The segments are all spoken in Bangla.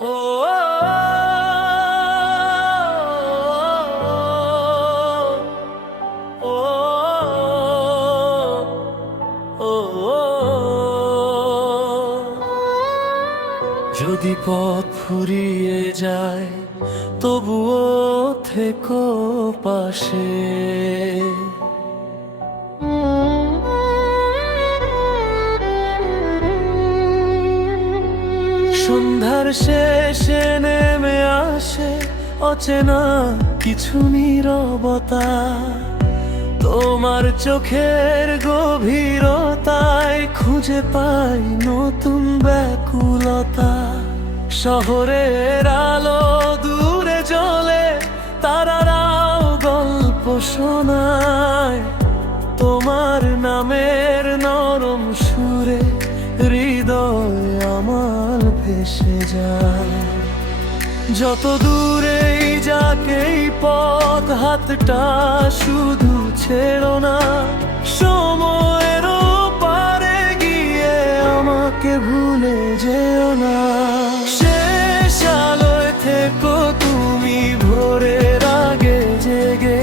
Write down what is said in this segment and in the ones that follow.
ও যদি পথ ফুরিয়ে যায় তবুও থেকো পাশে। সন্ধ্যার শেষে নেমে আসে অচেনা কিছু নীরবতা, তোমার চোখের গভীরতায় খুঁজে পাই নতুন ব্যাকুলতা। শহরের আলো দূরে জ্বলে, তারারাও গল্প শোনায়, তোমার নামের নরম সুরে হৃদয় আমার ভেসে যায়। যত দূরেই যাক এই পথ, হাতটা শুধু ছেড়ো না। সময়েরও পারে গিয়ে আমাকে ভুলে যেও না। শেষ আলোয় থেকো তুমি ভোরের আগে জেগে,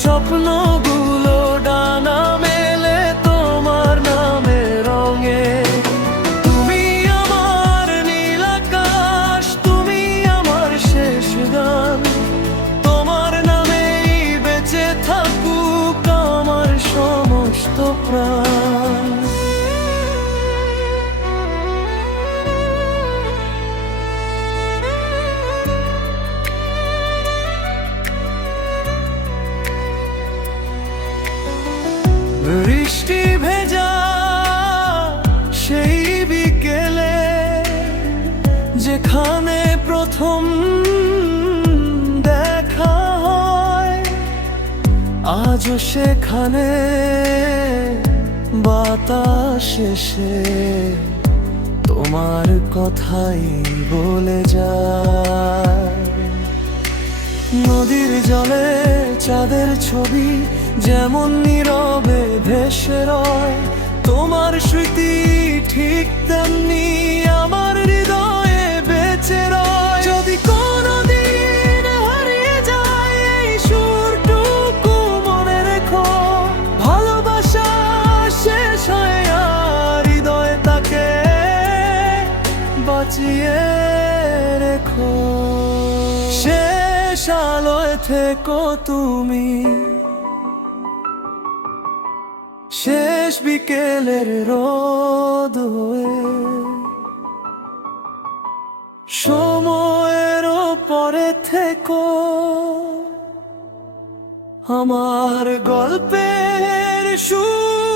স্বপ্নগুলো ডানা মেলে তোমার নামে রঙে। তুমি আমার নীল আকাশ, তুমি আমার শেষ গান, তোমার নামেই বেঁচে থাকুক আমার সমস্ত প্রাণ। বৃষ্টি ভেজা সেই বিকেলে, যেখানে প্রথম দেখা হয়, আজও সেখানে বাতাস এসে তোমার কথাই বলে যায়। নদীর জলে চাঁদের ছবি যেমন নীরবে ভেসে রয়, তোমার স্মৃতি ঠিক তেমনি আমার হৃদয়ে বেঁচে রয়। যদি কোনোদিন হারিয়ে যায় এই সুরটুকু মনে রেখো, ভালোবাসা শেষ হয় আর হৃদয়ে তাকে বাঁচিয়ে রেখো। শেষ আলোয় থেকো তুমি, শেষ বিকেলের রোদ হয়ে, সময়ের পরে থেকো আমার গল্পের সুর।